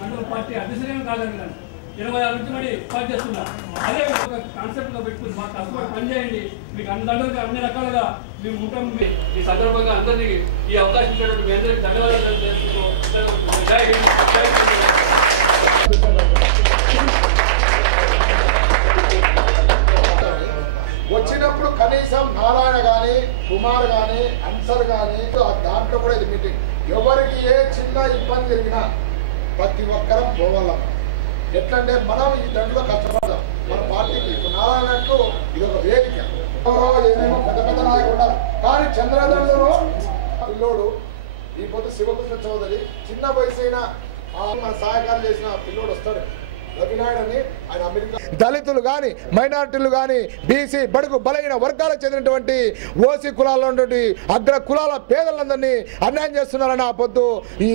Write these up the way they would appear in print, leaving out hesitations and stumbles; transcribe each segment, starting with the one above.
మండల పార్టీ అధ్యక్షులుగా కాదని 26 నుంచి మరి పార్టీ చేస్తున్నా. అదే ఒక కాన్సెప్ట్గా పెట్టుకుని మాకు కష్టపడి పనిచేయండి, మీకు అన్ని రకాలుగా మేము ఉంటాం. ఈ సందర్భంగా అందరినీ ఈ అవకాశం ఇచ్చినటువంటి మీ అందరికీ ధన్యవాదాలు వచ్చినప్పుడు కనీసం నారాయణ కానీ కుమార్ కానీ అన్సర్ కానీ దాంట్లో కూడా ఇది మీటింగ్. ఎవరికి ఏ చిన్న ఇబ్బంది జరిగినా ప్రతి ఒక్కరం పోవాల. ఎట్లంటే మనం ఈ దండులో కష్టపడదాం. మన పార్టీకి ఇప్పుడు నారాయణకు ఇది ఒక వేదిక. ఏమేమో పెద్ద పెద్ద నాయకులు ఉన్నారు, కానీ చంద్రదండలో పిల్లోడు ఈ పొద్దు శివకృష్ణ చౌదరి చిన్న వయసు అయినా మన సహాయకారం చేసిన పిల్లోడు వస్తాడు. దళితులు కానీ మైనారిటీలు కానీ బీసీ బడుగు బలైన వర్గాలకు చెందినటువంటి ఓసీ కులాల్లో ఉన్నటువంటి అగ్ర కులాల పేదలందరినీ అన్యాయం చేస్తున్నారని ఆ పొద్దు ఈ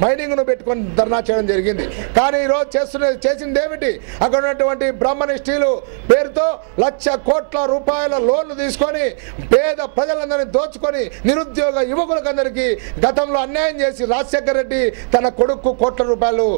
మైనింగ్ను పెట్టుకొని ధర్నా చేయడం జరిగింది. కానీ ఈరోజు చేసింది ఏమిటి? అక్కడ ఉన్నటువంటి బ్రహ్మనిష్ఠీలు పేరుతో 1,00,000 కోట్ల రూపాయల లోన్లు తీసుకొని పేద ప్రజలందరినీ దోచుకొని నిరుద్యోగ యువకులకందరికీ గతంలో అన్యాయం చేసి రాజశేఖర రెడ్డి తన కొడుకు కోట్ల రూపాయలు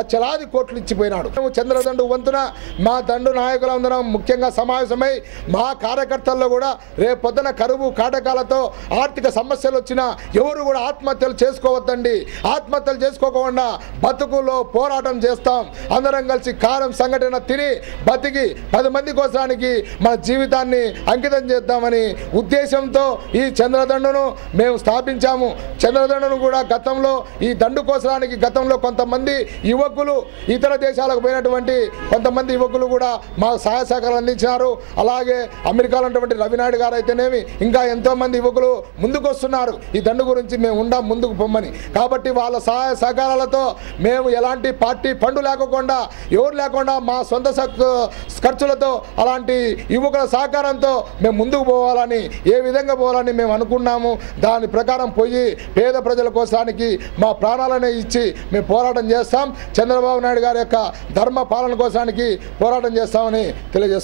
లక్షలాది కోట్లు ఇచ్చిపోయినాడు. చంద్రదండు వంతున మా దండు నాయకులందరం ముఖ్యంగా సమావేశమై మా కార్యకర్తల్లో కూడా రేపు పొద్దున కరువు కాటకాలతో ఆర్థిక సమస్యలు వచ్చినా ఎవరు కూడా ఆత్మహత్యలు చేసుకోవద్దండి. ఆత్మహత్యలు చేసుకోకుండా బతుకులో పోరాటం చేస్తాం. అందరం కలిసి కారం సంఘటన తిని బతికి 10 మంది కోసానికి మన జీవితాన్ని అంకితం చేద్దామని ఉద్దేశంతో ఈ చంద్రదండును మేము స్థాపించాము. చంద్రదండును కూడా గతంలో ఈ దండు కోసానికి గతంలో కొంతమంది యువకులు ఇతర దేశాలకు పోయినటువంటి కొంతమంది యువకులు కూడా మా సహాయ సహకారాలు అందించినారు. అలాగే అమెరికాలో ఉన్నటువంటి రవినాయుడు గారు అయితేనేమి ఇంకా ఎంతోమంది యువకులు ముందుకు వస్తున్నారు ఈ దండు గురించి మేము ఉండాం ముందుకు పొమ్మని. కాబట్టి వాళ్ళ సహాయ సహకారాలతో మేము ఎలాంటి పార్టీ ఫండ్ లేకుండా ఎవరు లేకుండా మా సొంత ఖర్చులతో అలాంటి యువకుల సహకారంతో మేము ముందుకు పోవాలని ఏ విధంగా పోవాలని మేము అనుకున్నాము. దాని ప్రకారం పోయి పేద ప్రజల కోసానికి మా ప్రాణాలనే ఇచ్చి మేము పోరాటం చేస్తాం. చంద్రబాబు నాయుడు గారి యొక్క ధర్మ పాలన కోసానికి పోరాటం చేస్తామని తెలియజేస్తాం.